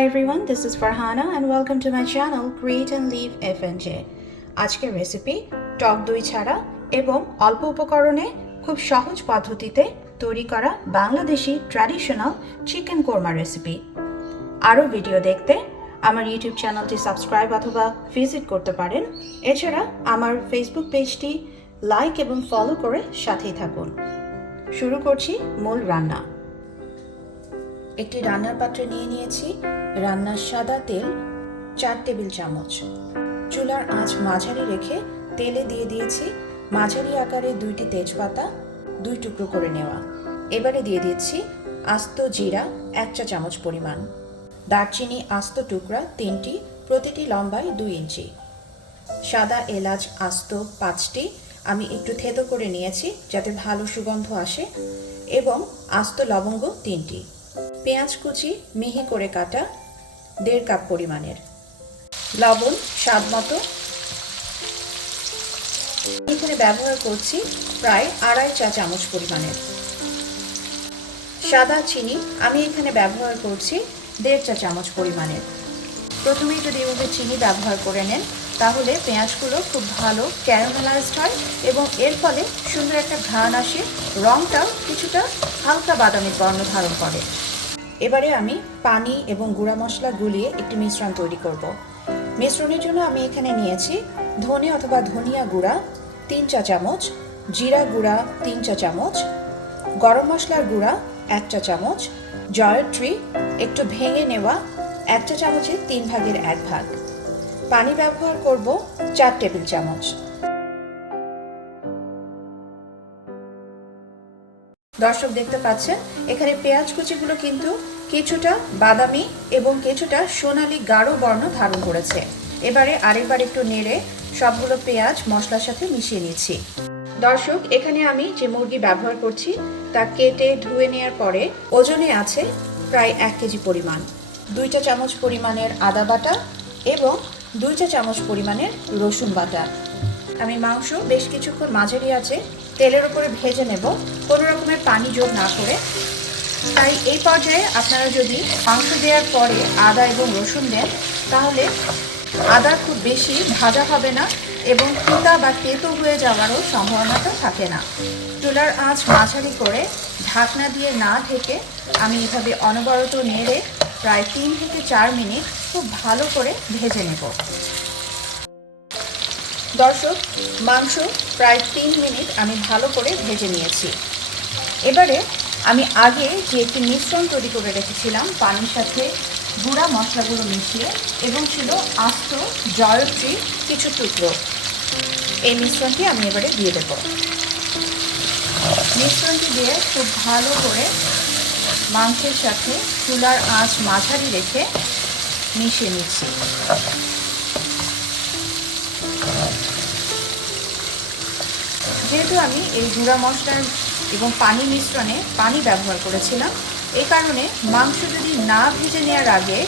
Hi everyone, this is Farhana and welcome to my channel Create and Leave FNJ. আজকের recipe টক দই ছাড়া এবং অল্প উপকরণে খুব সহজ পদ্ধতিতে তৈরি করা Bangladeshi traditional chicken korma recipe. আরও ভিডিও দেখতে আমার ইউটিউব চ্যানেলটি সাবস্ক্রাইব অথবা ভিজিট করতে পারেন। এছাড়া আমার ফেসবুক পেজটি লাইক এবং ফলো করে সাথেই থাকুন। শুরু করছি মূল রান্না। একটি রান্নার পাত্রে নিয়ে নিয়েছি রান্নার সাদা তেল 4 টেবিল চামচ। চুলার আঁচ মাঝারি রেখে তেলে দিয়ে দিয়েছি মাঝারি আকারে 2টি তেজপাতা 2 টুকরো করে নেওয়া। এবারে দিয়ে দিচ্ছি আস্ত জিরা 1 চা চামচ পরিমাণ, দারচিনি আস্ত টুকরা 3টি, প্রতিটি লম্বায় 2 ইঞ্চি, সাদা এলাচ আস্ত 5টি, আমি একটু থেতো করে নিয়েছি যাতে ভালো সুগন্ধ আসে, এবং আস্ত লবঙ্গ 3টি, পেঁয়াজ কুচি মিহি করে কাটা 1.5 কাপ পরিমাণের, লবণ স্বাদ মতো। এখানে ব্যবহার করছি প্রায় 2.5 চা চামচ পরিমাণের। সাদা চিনি আমি এখানে ব্যবহার করছি 1.5 চা চামচ পরিমাণের। প্রথমেই যদি এভাবে চিনি ব্যবহার করে নেন তাহলে পেঁয়াজগুলো খুব ভালো ক্যারামেলাইজড হয় এবং এর ফলে সুন্দর একটা ঘ্রাণ আসে, রঙটাও কিছুটা হালকা বাদামি বর্ণ ধারণ করে। এবারে আমি পানি এবং গুঁড়া মশলা গুলিয়ে একটি মিশ্রণ তৈরি করব। মিশ্রণের জন্য আমি এখানে নিয়েছি ধনে অথবা ধনিয়া গুঁড়া 3 চা চামচ, জিরা গুঁড়া 3 চা চামচ, গরম মশলার গুঁড়া 1 চা চামচ, জয়ত্রী একটু ভেঙে নেওয়া 1 চা চামচের 3 ভাগের 1 ভাগ, পানি ব্যবহার করব 4 টেবিল চামচ। দর্শক দেখতে পাচ্ছেন এখানে পেঁয়াজ কুচিগুলো কিন্তু কিছুটা বাদামি এবং কিছুটা সোনালি গাঢ় বর্ণ ধারণ করেছে। এবারে আরেকবার একটু নেড়ে সবগুলো পেঁয়াজ মশলার সাথে মিশিয়ে নিচ্ছি। দর্শক এখানে আমি যে মুরগি ব্যবহার করছি তা কেটে ধুয়ে নেওয়ার পরে ওজনে আছে প্রায় 1 কেজি পরিমাণ। 2 চা চামচ পরিমাণের আদা বাটা এবং 2 চা চামচ পরিমাণের রসুন বাটা। আমি মাংস বেশ কিছুক্ষণ মাঝারি আঁচে তেলের উপরে ভেজে নেব, কোনো রকমের পানি যোগ না করে। তাই এই পর্যায়ে আপনারা যদি মাংস দেওয়ার পরে আদা এবং রসুন দেন তাহলে আদা খুব বেশি ভাজা হবে না এবং তিতা বা তেতো হয়ে যাওয়ারও সম্ভাবনাটা থাকে না। চুলার আঁচ মাঝারি করে ঢাকনা দিয়ে না ঢেকে আমি এভাবে অনবরত নেড়ে প্রায় 3 থেকে 4 মিনিট খুব ভালো করে ভেজে নেব। দর্শক মাংস প্রায় 3 মিনিট আমি ভালো করে ভেজে নিয়েছি। এবারে আমি আগে যে একটি মিশ্রণ তৈরি করে রেখেছিলাম পানির সাথে গুঁড়া মশলাগুলো মিশিয়ে এবং ছিল আস্ত জয়ত্রী কিছু টুকরো, এই মিশ্রণটি আমি এবারে দিয়ে দেব। মিশ্রণটি দিয়ে খুব ভালো করে মাংসের সাথে চুলার আঁচ মাঝারি রেখে মিশিয়ে নিচ্ছি। যেহেতু আমি এই গুঁড়া মশলার এবং পানি মিশ্রণে পানি ব্যবহার করেছিলাম, এই কারণে মাংস যদি না ভেজে নেওয়ার আগে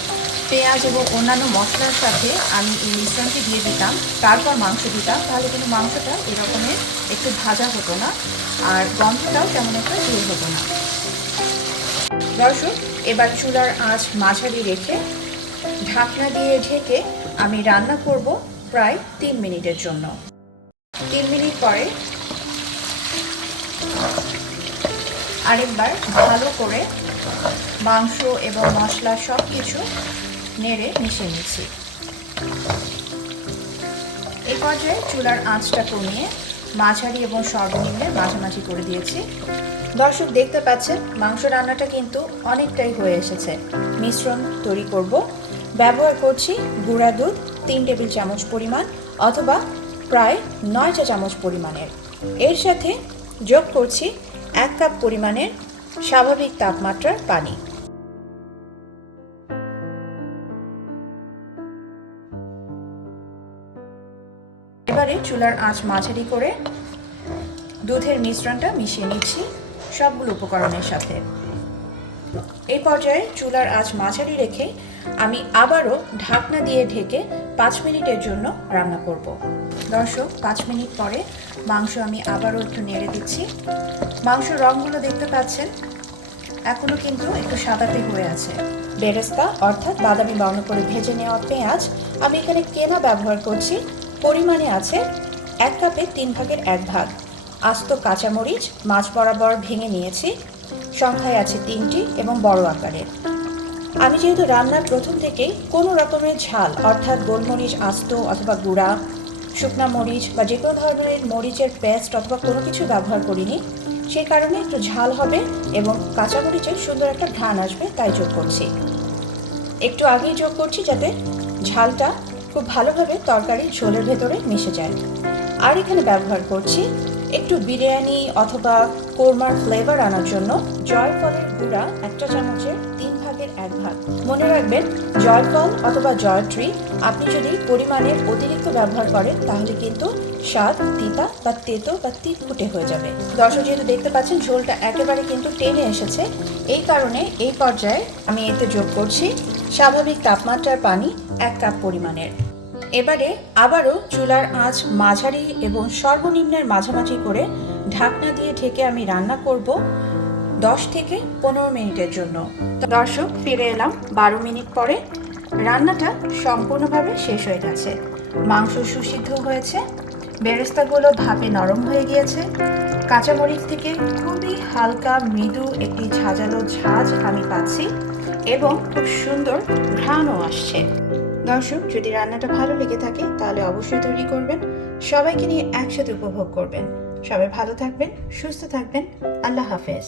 পেঁয়াজ এবং অন্যান্য মশলার সাথে আমি এই মিশ্রণটি দিয়ে দিতাম, তারপর মাংস দিতাম, তাহলে কিন্তু মাংসটা এরকমের একটু ভাজা হতো না আর গন্ধটাও তেমন একটা দূর হতো না। দর্শক এবার চুলার আঁচ মাঝারি রেখে ঢাকনা দিয়ে ঢেকে আমি রান্না করব প্রায় 3 মিনিটের জন্য। 3 মিনিট পরে আরেকবার ভালো করে মাংস এবং মশলা সব কিছু নেড়ে মিশিয়ে নিচ্ছি। এই পর্যায়ে চুলার আঁচটা কমিয়ে মাঝারি এবং সর্বনিম্নে মাঝামাঝি করে দিয়েছি। দর্শক দেখতে পাচ্ছেন মাংস রান্নাটা কিন্তু অনেকটাই হয়ে এসেছে। মিশ্রণ তৈরি করব। ব্যবহার করছি গুঁড়া দুধ 3 টেবিল চামচ পরিমাণ অথবা প্রায় 9 চা চামচ পরিমাণের। এর সাথে যোগ করছি 1 কাপ পরিমাণের স্বাভাবিক তাপমাত্রার পানি। এবারে চুলার আঁচ মাঝারি করে দুধের মিশ্রণটা মিশিয়ে নিচ্ছি সবগুলো উপকরণের সাথে। এই পর্যায়ে চুলার আঁচ মাঝারি রেখে আমি আবারও ঢাকনা দিয়ে ঢেকে 5 মিনিটের জন্য রান্না করব। দর্শক 5 মিনিট পরে মাংস আমি আবারও একটু নেড়ে দিচ্ছি। মাংস রঙগুলো দেখতে পাচ্ছেন এখনো কিন্তু একটু সাদাতে হয়ে আছে। বেরেস্তা অর্থাৎ বাদামি বর্ণ করে ভেজে নেওয়া পেঁয়াজ। আমি এখানে কেনা ব্যবহার করছি। পরিমাণে আছে 1 কাপে 3 ভাগের 1 ভাগ। আস্ত কাঁচামরিচ মাছ বরাবর ভেঙে নিয়েছি, সংখ্যায় আছে 3টি এবং বড় আকারের। আমি যেহেতু রান্নার প্রথম থেকেই কোনো রকমের ঝাল অর্থাৎ গোলমরিচ আস্ত অথবা গুঁড়া, শুকনা মরিচ বা যে কোনো ধরনের মরিচের পেস্ট অথবা কোনো কিছু ব্যবহার করিনি, সেই কারণে একটু ঝাল হবে এবং কাঁচামরিচের সুন্দর একটা ঘ্রাণ আসবে, তাই যোগ করছি। একটু আগেই যোগ করছি যাতে ঝালটা খুব ভালোভাবে তরকারির ঝোলের ভেতরে মিশে যায়। আর এখানে ব্যবহার করছি একটু বিরিয়ানি অথবা কোরমার ফ্লেভার আনার জন্য জয়ফলের গুঁড়া 1 চা চামচের 3 ভাগের 1 ভাগ। মনে রাখবেন, জয়ফল অথবা জয়ত্রী আপনি যদি পরিমাণের অতিরিক্ত ব্যবহার করেন তাহলে কিন্তু স্বাদ তিতা বা তেতো বা তিতকুটে হয়ে যাবে। দর্শক যেহেতু দেখতে পাচ্ছেন ঝোলটা একেবারে কিন্তু টেনে এসেছে, এই কারণে এই পর্যায়ে আমি এতে যোগ করছি স্বাভাবিক তাপমাত্রার পানি 1 কাপ পরিমাণের। এবারে আবারও চুলার আঁচ মাঝারি এবং সর্বনিম্নের মাঝামাঝি করে ঢাকনা দিয়ে ঢেকে আমি রান্না করব 10 থেকে 15 মিনিটের জন্য। দর্শক ফিরে এলাম 12 মিনিট পরে। রান্নাটা সম্পূর্ণভাবে শেষ হয়ে গেছে। মাংস সুসিদ্ধ হয়েছে, বেরেস্তাগুলো ভাপে নরম হয়ে গিয়েছে, কাঁচামরিচ থেকে খুবই হালকা মৃদু একটি ঝাঁঝালো ঝাঁঝ আমি পাচ্ছি এবং খুব সুন্দর ঘ্রাণও আসছে। দর্শক, যদি রান্নাটা ভালো লেগে থাকে তাহলে অবশ্যই তৈরি করবেন, সবাইকে নিয়ে একসাথে উপভোগ করবেন। সবাই ভালো থাকবেন, সুস্থ থাকবেন। আল্লাহ হাফেজ।